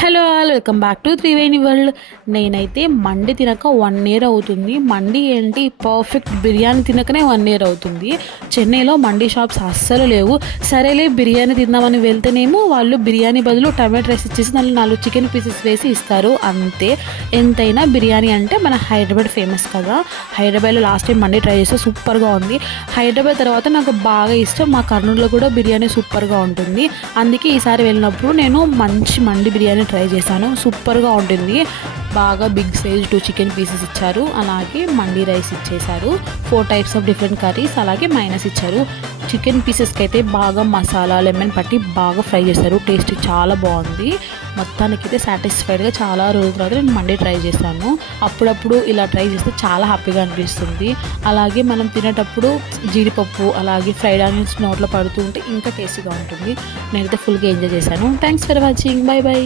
Hello all welcome back to Triveni world. నేనైతే మండి తినక 1 year అవుతుంది. మండి ఏంటి పర్ఫెక్ట్ బిర్యానీ తినకనే 1 ఇయర్ అవుతుంది. చెన్నైలో మండి షాప్స్ అస్సలు లేవు. సరేలే బిర్యానీ తిందామని వెళ్తేనేమో వాళ్ళు బిర్యానీ బదులు టమాటో రైస్ ఇచ్చేసి దానిలో 4 చికెన్ పీసెస్ వేసి ఇస్తారు అంతే. ఎంతైనా బిర్యానీ అంటే మన హైదరాబాద్ ఫేమస్ కదా. హైదరాబాద్లో లాస్ట్ టైం మండి ట్రై చేస్తే సూపర్గా ఉంది. హైదరాబాద్ తర్వాత నాకు బాగా ఇష్టం మా కర్నూలులో కూడా బిర్యానీ సూపర్గా ఉంటుంది. అందుకే ఈసారి వెళ్ళినప్పుడు నేను మంచి మండి బిర్యానీ ట్రై చేశాను. సూపర్గా ఉంటుంది. బాగా బిగ్ సైజ్ 2 చికెన్ పీసెస్ ఇచ్చారు. అలాగే మండీ రైస్ ఇచ్చేశారు. 4 టైప్స్ ఆఫ్ డిఫరెంట్ కర్రీస్ అలాగే మైనస్ ఇచ్చారు. చికెన్ పీసెస్కి అయితే బాగా మసాలా లెమన్ పట్టి బాగా ఫ్రై చేశారు. టేస్ట్ చాలా బాగుంది. మొత్తానికైతే సాటిస్ఫైడ్గా చాలా రోజుల తర్వాత నేను మండీ ట్రై చేశాను. అప్పుడప్పుడు ఇలా ట్రై చేస్తే చాలా హ్యాపీగా అనిపిస్తుంది. అలాగే మనం తినేటప్పుడు జీడిపప్పు అలాగే ఫ్రైడ్ ఆనియన్స్ నోట్లో పడుతూ ఉంటే ఇంకా టేస్టీగా ఉంటుంది. నేనైతే ఫుల్గా ఎంజాయ్ చేశాను. Thanks for watching. By by.